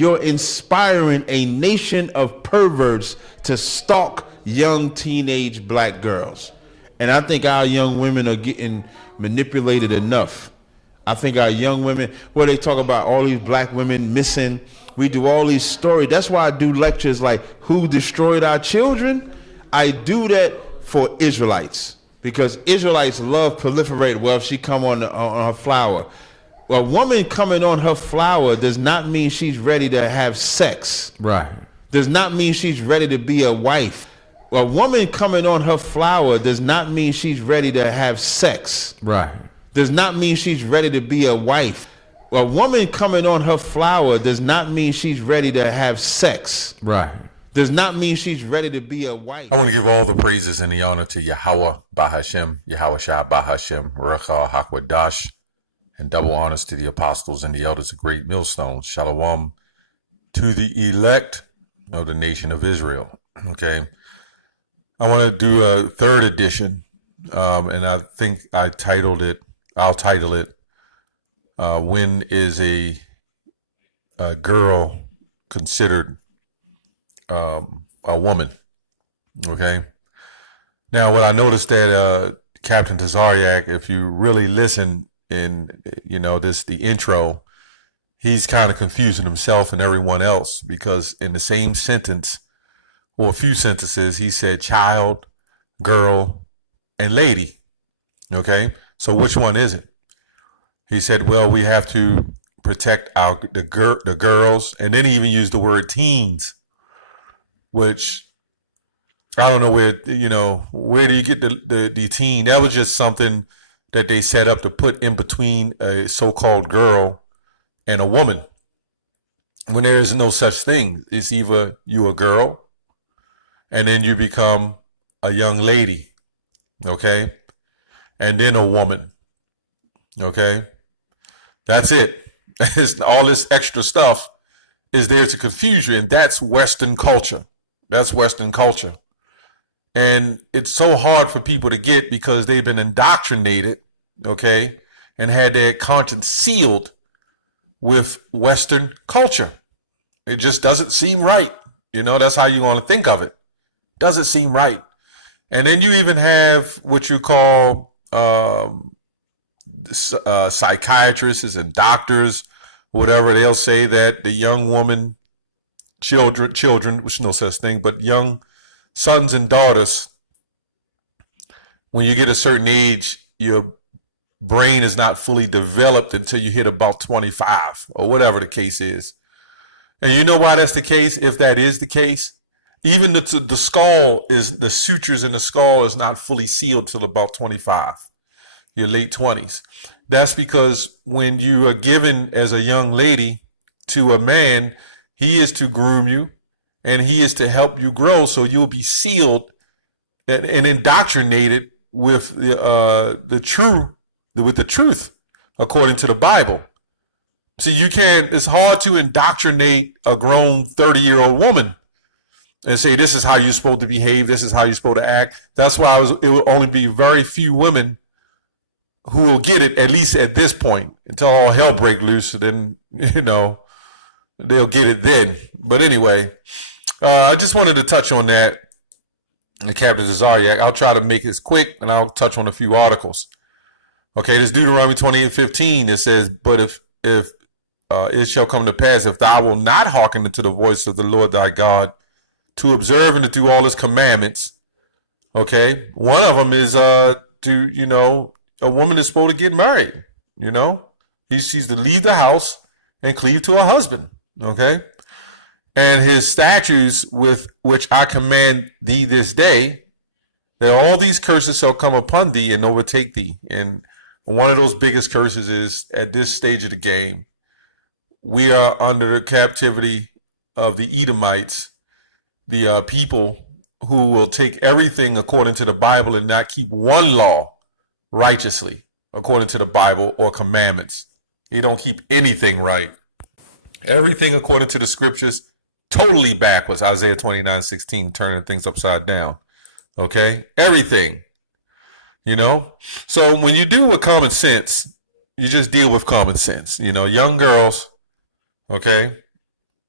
you're inspiring a nation of perverts to stalk young teenage black girls. And I think our young women are getting manipulated enough. I think our young women, where they talk about all these black women missing, we do all these stories. That's why I do lectures like Who Destroyed Our Children? I do that for Israelites, because Israelites love proliferate. Well, if she come on her flower. Well, a woman coming on her flower does not mean she's ready to have sex. Right. Does not mean she's ready to be a wife. A woman coming on her flower does not mean she's ready to have sex. Right. Does not mean she's ready to be a wife. A woman coming on her flower does not mean she's ready to have sex. Right. Does not mean she's ready to be a wife. I want to give all the praises and the honor to Yahweh Bahashem, Yahweh Shah Bahashem, Rucha Hakwadash, and double honors to the apostles and the elders of Great Millstone. Shalom to the elect of the nation of Israel. Okay. I want to do a third edition, and I think I'll title it, When is a Girl Considered a Woman? Okay. Now, what I noticed that Captain Tazariak, if you really listen in, the intro, he's kind of confusing himself and everyone else, because in the same sentence, or a few sentences, he said child, girl, and lady. Okay, so which one is it? He said, well, we have to protect the girls, and then he even used the word teens, which I don't know where do you get the teen? That was just something that they set up to put in between a so-called girl and a woman, when there is no such thing. It's either you a girl and then you become a young lady, okay? And then a woman, okay? That's it. All this extra stuff is there to confuse you, and that's Western culture. That's Western culture. And it's so hard for people to get, because they've been indoctrinated, okay, and had their conscience sealed with Western culture. It just doesn't seem right. That's how you want to think of it. Doesn't seem right. And then you even have what you call psychiatrists and doctors, whatever. They'll say that the young woman, children, which is no such thing, but young sons and daughters, when you get a certain age, your brain is not fully developed until you hit about 25 or whatever the case is. And you know why that's the case? If that is the case, even the skull the sutures in the skull is not fully sealed till about 25, your late 20s. That's because when you are given as a young lady to a man, he is to groom you and he is to help you grow, so you'll be sealed and indoctrinated with the truth according to the Bible. See, it's hard to indoctrinate a grown 30-year-old woman and say, this is how you're supposed to behave, this is how you're supposed to act. That's why it will only be very few women who will get it, at least at this point, until all hell break loose. Then, they'll get it then. But anyway, I just wanted to touch on that, Captain Zariak. I'll try to make this quick, and I'll touch on a few articles. Okay, this Deuteronomy 28:15, it says, but if it shall come to pass, if thou wilt not hearken unto the voice of the Lord thy God, to observe and to do all his commandments. Okay, one of them is a woman is supposed to get married. She's to leave the house and cleave to her husband. Okay, and his statutes with which I command thee this day, that all these curses shall come upon thee and overtake thee. And one of those biggest curses is, at this stage of the game, we are under the captivity of the Edomites, the people who will take everything according to the Bible and not keep one law righteously according to the Bible or commandments. They don't keep anything right. Everything according to the scriptures, totally backwards. Isaiah 29:16, turning things upside down. Okay? Everything. So when you deal with common sense, you just deal with common sense. Young girls, okay,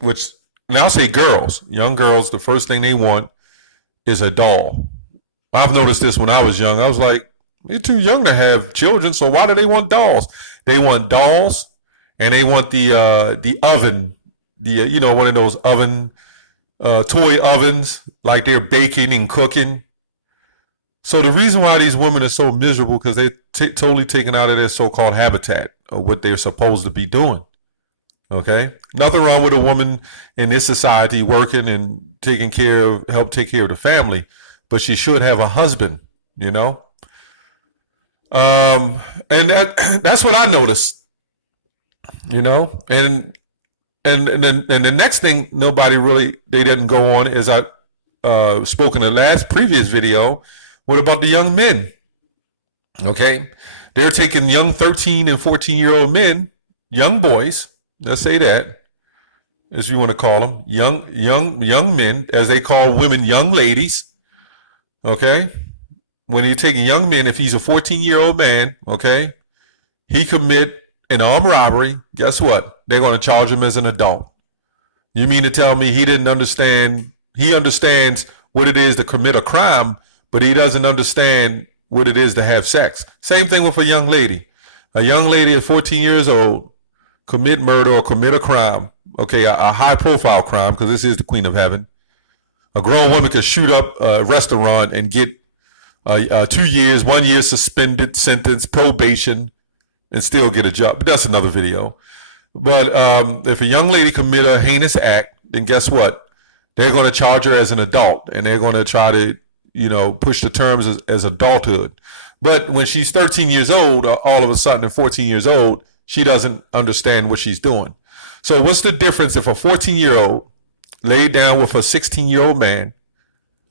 which now I'll say girls, young girls, the first thing they want is a doll. I've noticed this when I was young. I was like, you're too young to have children, so why do they want dolls? They want dolls, and they want the oven, one of those toy ovens, like they're baking and cooking. So the reason why these women are so miserable because they're totally taken out of their so-called habitat of what they're supposed to be doing. Okay, nothing wrong with a woman in this society working and help take care of the family, but she should have a husband, and that's what I noticed, and the next thing they didn't go on is I spoke in the previous video. What about the young men? Okay, they're taking young 13 and 14-year-old men, young boys. Let's say that, as you want to call them, young men, as they call women, young ladies. Okay, when you're taking young men, if he's a 14-year-old man, okay, he commit an armed robbery. Guess what? They're going to charge him as an adult. You mean to tell me he didn't understand? He understands what it is to commit a crime, but he doesn't understand what it is to have sex. Same thing with a young lady. A young lady at 14 years old commit murder or commit a crime, okay, a high-profile crime, because this is the Queen of Heaven. A grown woman could shoot up a restaurant and get 2 years, 1 year suspended sentence, probation, and still get a job. But that's another video. But if a young lady commit a heinous act, then guess what? They're going to charge her as an adult, and they're going to try to, push the terms as adulthood. But when she's 13 years old, all of a sudden, at 14 years old, she doesn't understand what she's doing. So what's the difference if a 14-year-old laid down with a 16-year-old man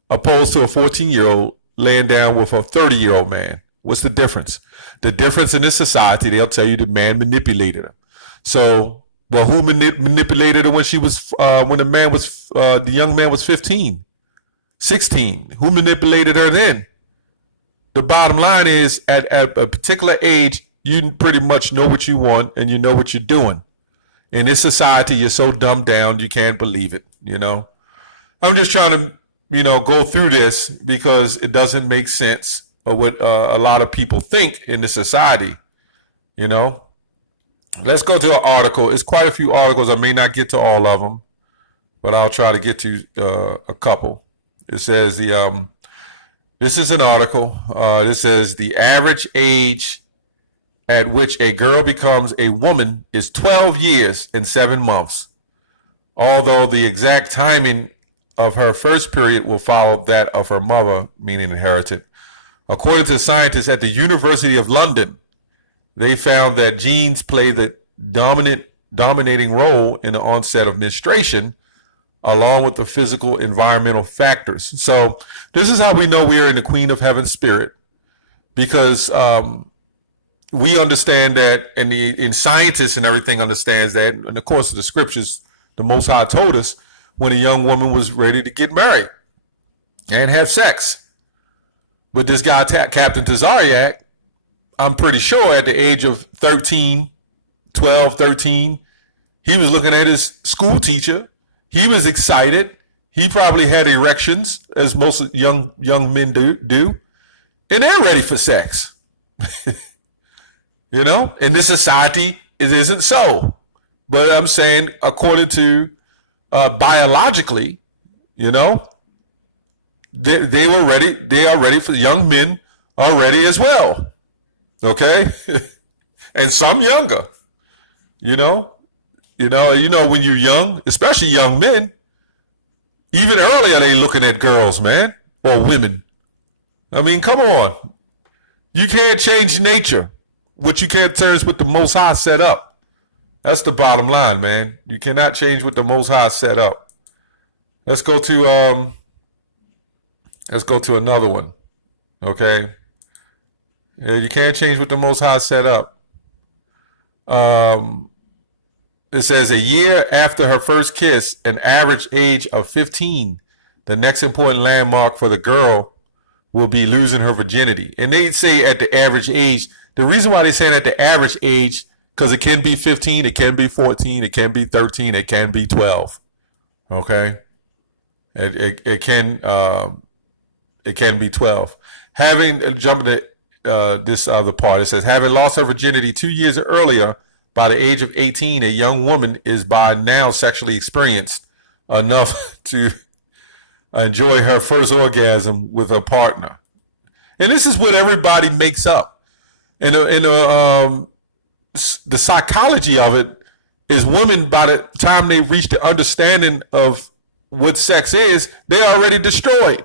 opposed to a 14-year-old laying down with a 30-year-old man? What's the difference? The difference in this society, they'll tell you the man manipulated her. So, well, who manipulated her when the young man was 15, 16? Who manipulated her then? The bottom line is, at a particular age, you pretty much know what you want and you know what you're doing. In this society, you're so dumbed down, you can't believe it, I'm just trying to, go through this because it doesn't make sense of what a lot of people think in this society, Let's go to an article. It's quite a few articles. I may not get to all of them, but I'll try to get to a couple. It says this is an article. This says the average age at which a girl becomes a woman is 12 years and 7 months, although the exact timing of her first period will follow that of her mother, meaning inherited. According to scientists at the University of London, they found that genes play the dominating role in the onset of menstruation, along with the physical environmental factors. So this is how we know we are in the Queen of Heaven spirit, because we understand that, and scientists and everything understands that, and of course the scriptures, the Most High told us when a young woman was ready to get married and have sex. But this guy, Captain Tazariak, I'm pretty sure at the age of 13, he was looking at his school teacher. He was excited. He probably had erections, as most young men do, and they're ready for sex. In this society, it isn't so. But I'm saying, according to biologically, they were ready. They are ready for young men are ready as well. Okay, and some younger. When you're young, especially young men, even earlier they looking at girls, man, or women. I mean, come on. You can't change nature. What you can't turn is what the Most High set up. That's the bottom line, man. You cannot change what the Most High set up. Let's go to another one. Okay. You can't change what the Most High set up. It says a year after her first kiss, an average age of 15, the next important landmark for the girl will be losing her virginity. And they say at the average age. The reason why they're saying at the average age Because it can be 15, it can be 14, it can be 13, it can be 12. Okay, it can be 12. Jumping to this other part, it says having lost her virginity 2 years earlier, by the age of 18, a young woman is by now sexually experienced enough to enjoy her first orgasm with her partner. And this is what everybody makes up. And the psychology of it is women, by the time they reach the understanding of what sex is, they're already destroyed.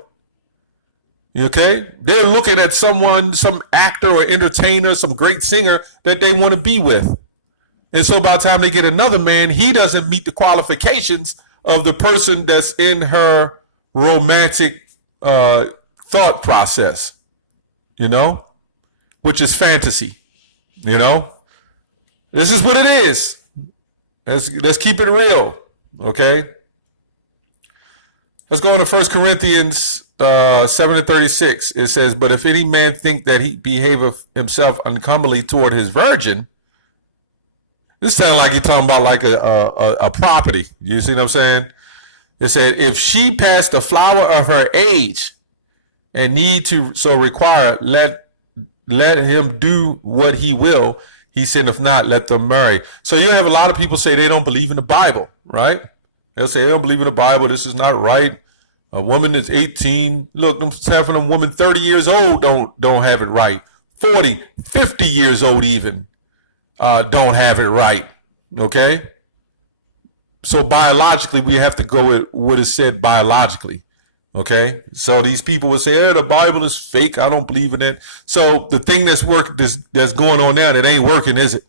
Okay? They're looking at someone, some actor or entertainer, some great singer that they want to be with. And so by the time they get another man, he doesn't meet the qualifications of the person that's in her romantic thought process, which is fantasy, This is what it is. Let's keep it real, okay? Let's go to 1 Corinthians 7:36. It says, but if any man think that he behaveth himself uncomely toward his virgin, this sounds like you're talking about like a property. You see what I'm saying? It said, if she pass the flower of her age and need to so require, let him do what he will. He said, if not, let them marry. So you have a lot of people say they don't believe in the Bible, right? They'll say they don't believe in the Bible. This is not right. A woman that's 18, look, having a woman 30 years old don't have it right. 40, 50 years old even. Don't have it right, okay? So biologically, we have to go with what is said biologically, okay? So these people will say, the Bible is fake. I don't believe in it. So the thing that's going on now, that ain't working, is it?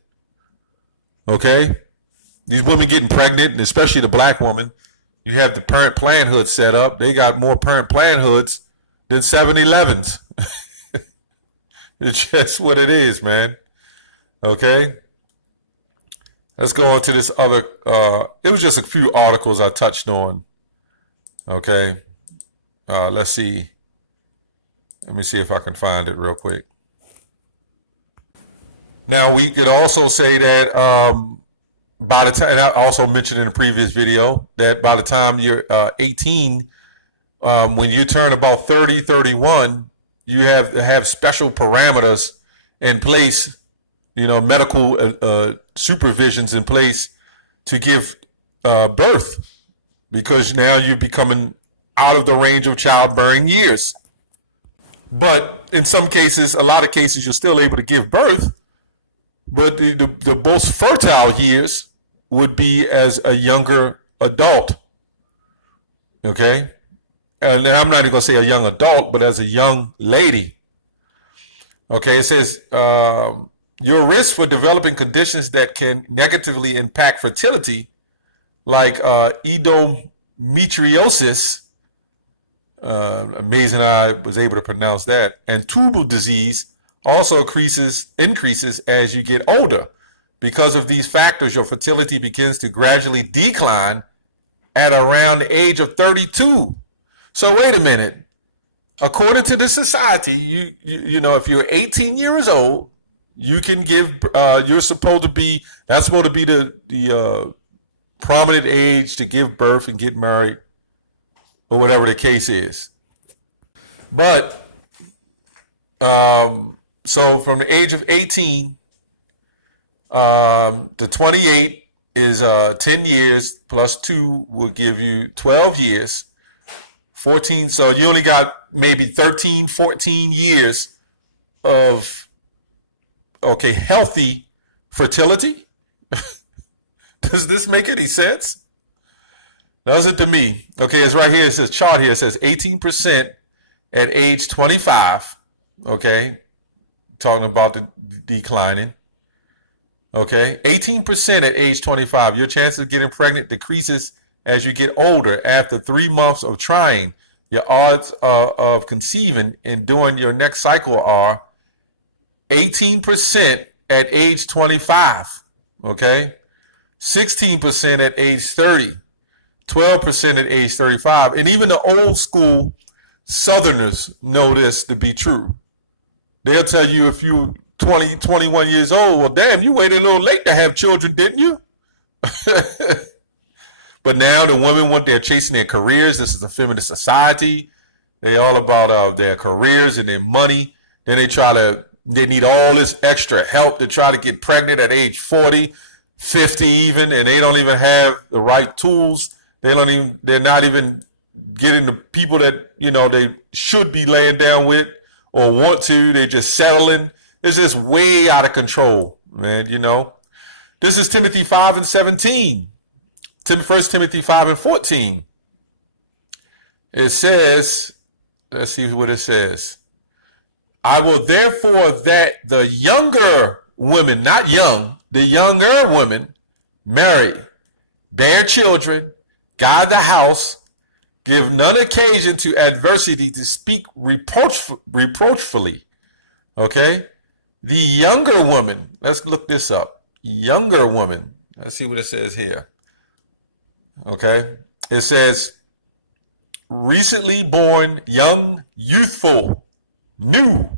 Okay? These women getting pregnant, and especially the black woman, you have the Parent Parenthood set up. They got more Parent Parenthoods than 7-Elevens. It's just what it is, man. Okay, let's go on to this other. It was just a few articles I touched on. Okay, let's see. Let me see if I can find it real quick. Now, we could also say that by the time, and I also mentioned in a previous video, that by the time you're 18, when you turn about 30, 31, you have to have special parameters in place, medical supervisions in place to give birth, because now you're becoming out of the range of childbearing years. But in some cases, a lot of cases, you're still able to give birth, but the most fertile years would be as a younger adult. Okay? And I'm not even going to say a young adult, but as a young lady. Okay, it says, your risk for developing conditions that can negatively impact fertility, like endometriosis, amazing I was able to pronounce that, and tubal disease also increases as you get older. Because of these factors, your fertility begins to gradually decline at around the age of 32. So wait a minute. According to the society, if you're 18 years old, you can give. That's supposed to be the prominent age to give birth and get married, or whatever the case is. But so from the age of 18 to 28 is 10 years plus 2 will give you 12 years. 14, so you only got maybe 13, 14 years of healthy fertility. Does this make any sense? Does it to me? Okay, it's right here. It says chart here. It says 18% at age 25. Okay, talking about the declining. Okay, 18% at age 25. Your chance of getting pregnant decreases as you get older. After 3 months of trying, your odds of conceiving and during your next cycle are 18% at age 25. Okay, 16% at age 30, 12% at age 35, and even the old school Southerners know this to be true. They'll tell you if you 20, 21 years old. Well, damn, you waited a little late to have children, didn't you? But now the women they're chasing their careers. This is a feminist society. They all about their careers and their money. Then they need all this extra help to try to get pregnant at age 40, 50 even, and they don't even have the right tools. They're not even getting the people that, they should be laying down with or want to. They're just settling. It's just way out of control, man, This is Timothy 5:17. 1 Timothy 5:14. It says, let's see what it says. I will therefore that the younger women, not young, the younger women marry, bear children, guide the house, give none occasion to adversity to speak reproachfully. Okay? The younger woman, let's look this up. Younger woman, let's see what it says here. Okay? It says, recently born, young, youthful, new.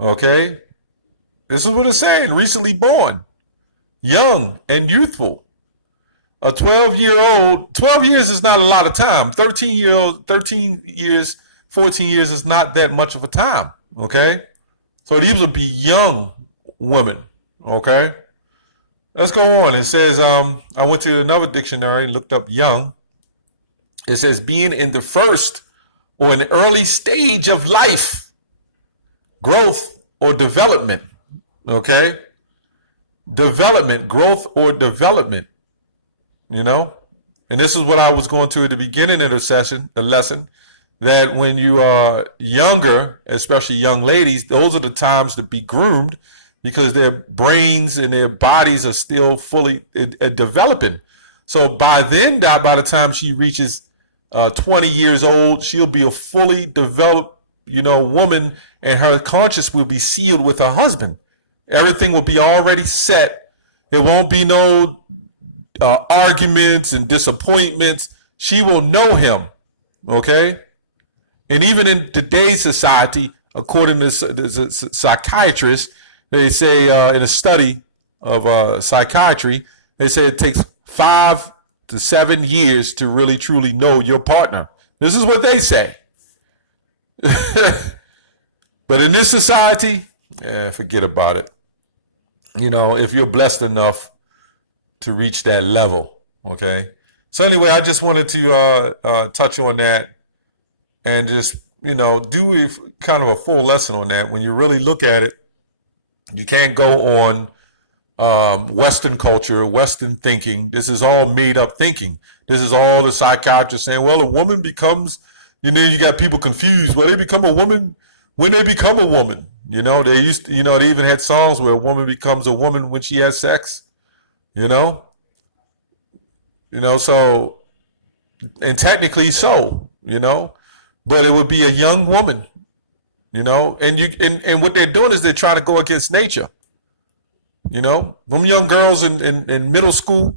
Okay? This is what it's saying. Recently born, young, and youthful. A 12-year-old, 12 years is not a lot of time. 13 years, 14 years is not that much of a time. Okay? So these would be young women. Okay? Let's go on. It says, I went to another dictionary and looked up young. It says being in the first or an early stage of life, growth or development. Okay? Development, growth or development. And this is what I was going to at the beginning of the lesson, that when you are younger, especially young ladies, those are the times to be groomed, because their brains and their bodies are still fully developing. So by the time she reaches 20 years old, she'll be a fully developed, woman, and her conscience will be sealed with her husband. Everything will be already set. It won't be no arguments and disappointments. She will know him. Okay? And even in today's society, according to psychiatrists, they say in a study of psychiatry, they say it takes 5 to 7 years to really truly know your partner. This is what they say. But in this society, forget about it. If you're blessed enough to reach that level, okay? So anyway, I just wanted to touch on that and just, do kind of a full lesson on that. When you really look at it, you can't go on Western culture, Western thinking. This is all made up thinking. This is all the psychiatrists saying, well, a woman becomes, you got people confused. Well, they become a woman when they become a woman. They used to, they even had songs where a woman becomes a woman when she has sex, so, and technically so, but it would be a young woman. And what they're doing is they're trying to go against nature. Them young girls in middle school,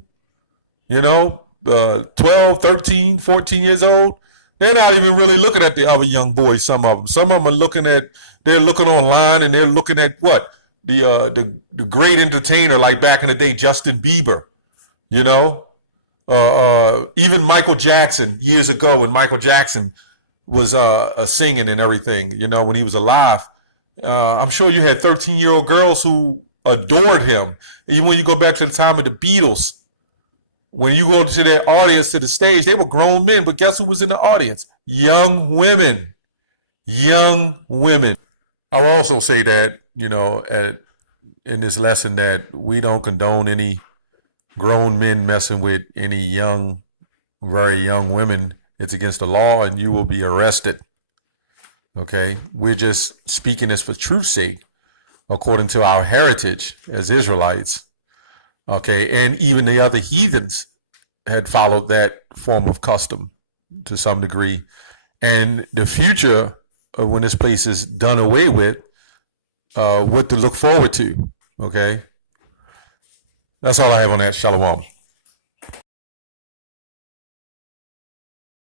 12, 13, 14 years old, they're not even really looking at the other young boys, some of them. Are they're looking online and they're looking at what? The great entertainer like back in the day, Justin Bieber, even Michael Jackson years ago when Michael Jackson was singing and everything, when he was alive. I'm sure you had 13-year-old girls who adored him. Even when you go back to the time of the Beatles, when you go to their audience, to the stage, they were grown men, but guess who was in the audience? Young women. Young women. I'll also say that, in this lesson, that we don't condone any grown men messing with any young, very young women. It's against the law and you will be arrested. Okay? We're just speaking this for truth's sake, according to our heritage as Israelites. Okay? And even the other heathens had followed that form of custom to some degree. And the future, when this place is done away with, what to look forward to. Okay? That's all I have on that. Shalom.